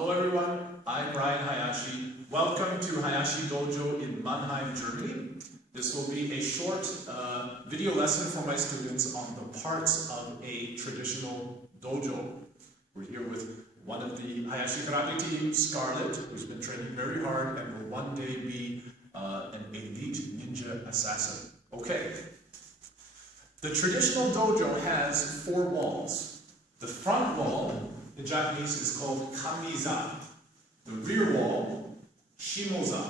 Hello everyone, I'm Ryan Hayashi. Welcome to Hayashi Dojo in Mannheim, Germany. This will be a short video lesson for my students on the parts of a traditional dojo. We're here with one of the Hayashi Karate team, Scarlett, who's been training very hard and will one day be an elite ninja assassin. Okay. The traditional dojo has 4 walls. The front wall, in Japanese, is called kamiza. The rear wall, shimoza.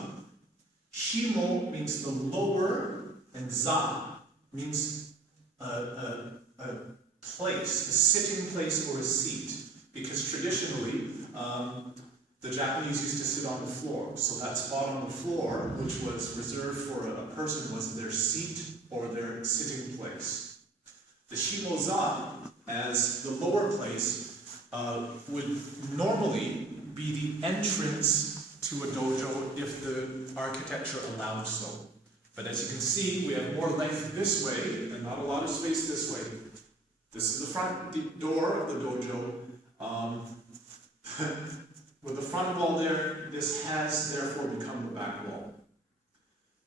Shimo means the lower, and za means a place, a sitting place or a seat. Because traditionally, the Japanese used to sit on the floor. So that spot on the floor, which was reserved for a person, was their seat or their sitting place. The shimoza, as the lower place, would normally be the entrance to a dojo if the architecture allowed so. But as you can see, we have more length this way and not a lot of space this way. This is the front door of the dojo. With the front wall there, this has therefore become the back wall.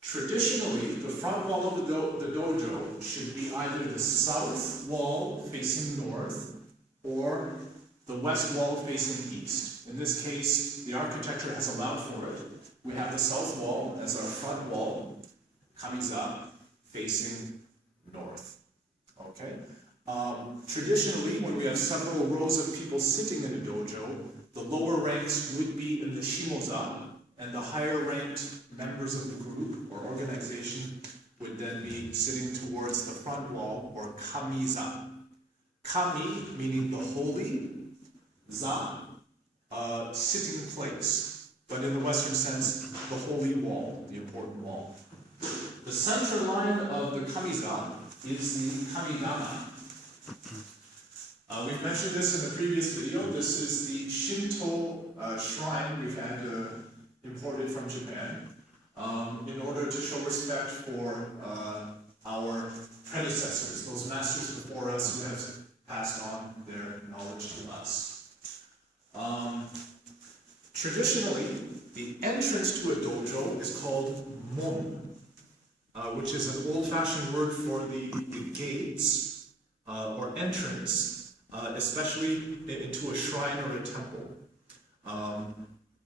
Traditionally, the front wall of the dojo should be either the south wall facing north or the west wall facing east. In this case, the architecture has allowed for it. We have the south wall as our front wall, kamiza, facing north. Okay? Traditionally, when we have several rows of people sitting in a dojo, the lower ranks would be in the shimoza, and the higher ranked members of the group or organization would then be sitting towards the front wall, or kamiza. Kami, meaning the holy, za, sitting place, but in the Western sense, the holy wall, the important wall. The center line of the kamiza is the kamidana. We've mentioned this in the previous video. This is the Shinto shrine we've had imported from Japan in order to show respect for our predecessors, those masters before us who have passed on their knowledge to us. Traditionally, the entrance to a dojo is called mon, which is an old-fashioned word for the gates or entrance, especially into a shrine or a temple.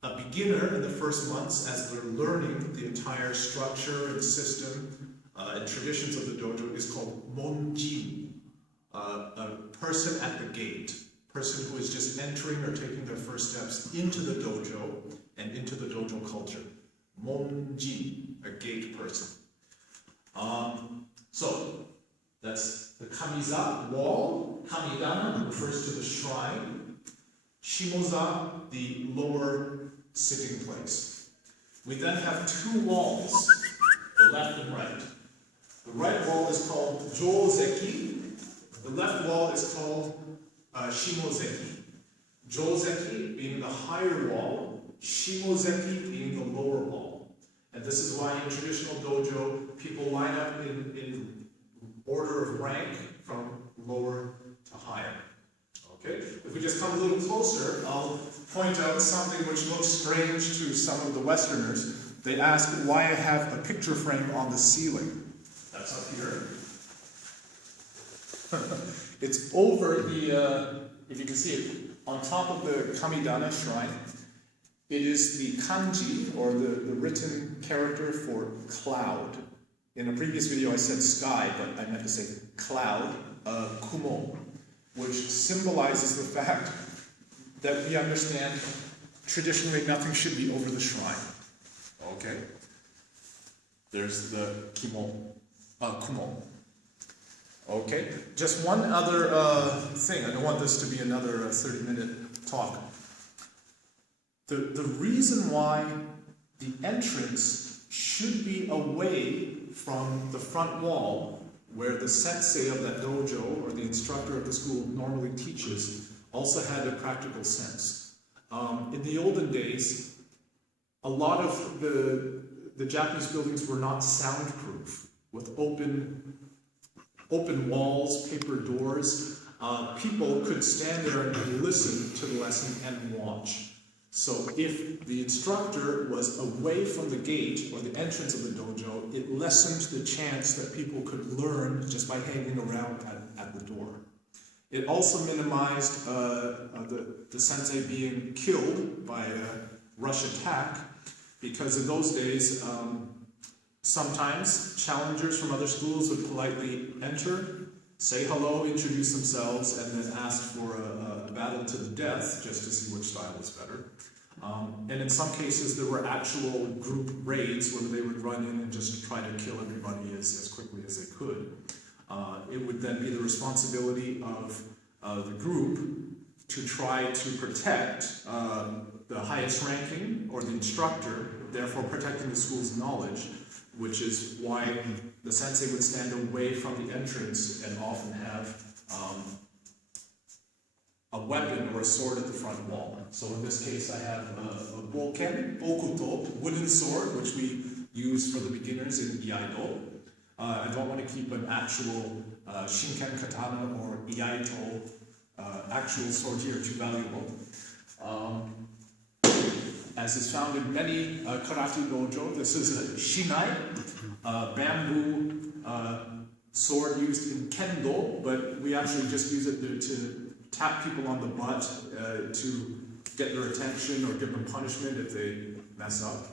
A beginner in the first months, as they're learning the entire structure and system and traditions of the dojo, is called monjin, a person at the gate, person who is just entering or taking their first steps into the dojo and into the dojo culture. Monjin, a gate person. So, that's the kamiza, wall. Kamidana refers to the shrine. Shimoza, the lower sitting place. We then have 2 walls, the left and right. The right wall is called jōzeki. The left wall is called shimozeki. Jōzeki being the higher wall, shimozeki being the lower wall. And this is why in traditional dojo, people line up in order of rank from lower to higher. Okay? If we just come a little closer, I'll point out something which looks strange to some of the Westerners. They ask why I have a picture frame on the ceiling. That's up here. It's over the, if you can see it, on top of the Kamidana shrine. It is the kanji, or the written character for cloud. In a previous video I said sky, but I meant to say cloud, kumo, which symbolizes the fact that we understand traditionally nothing should be over the shrine. Okay? There's the kumo. Okay? Just one other thing. I don't want this to be another 30-minute talk. The reason why the entrance should be away from the front wall, where the sensei of that dojo, or the instructor of the school, normally teaches, also had a practical sense. In the olden days, a lot of the Japanese buildings were not soundproof, with open walls, paper doors. People could stand there and listen to the lesson and watch. So if the instructor was away from the gate or the entrance of the dojo, it lessened the chance that people could learn just by hanging around at the door. It also minimized the sensei being killed by a rush attack, because in those days, sometimes challengers from other schools would politely enter, say hello, introduce themselves, and then ask for a battle to the death, just to see which style was better. And in some cases, there were actual group raids where they would run in and just try to kill everybody as quickly as they could. It would then be the responsibility of the group to try to protect the highest ranking, or the instructor, therefore protecting the school's knowledge, which is why the sensei would stand away from the entrance and often have a weapon or a sword at the front wall. So in this case I have a boken, bokuto, wooden sword, which we use for the beginners in Iaido. I don't want to keep an actual shinken katana or iaito actual sword here, too valuable. As is found in many karate dojo, this is a shinai, bamboo sword used in kendo, but we actually just use it to tap people on the butt to get their attention or give them punishment if they mess up.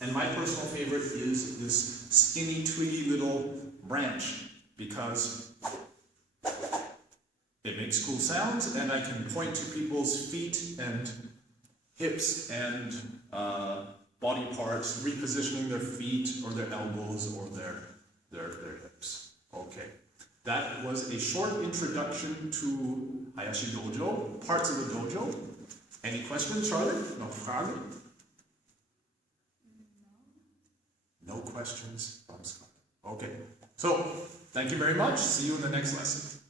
And my personal favorite is this skinny, twiggy little branch, because it makes cool sounds, and I can point to people's feet and hips and body parts, repositioning their feet or their elbows or their hips. Okay, that was a short introduction to Hayashi Dojo, parts of the dojo. Any questions, Charlotte? No Fragen? No questions from Scott. Okay, so thank you very much. See you in the next lesson.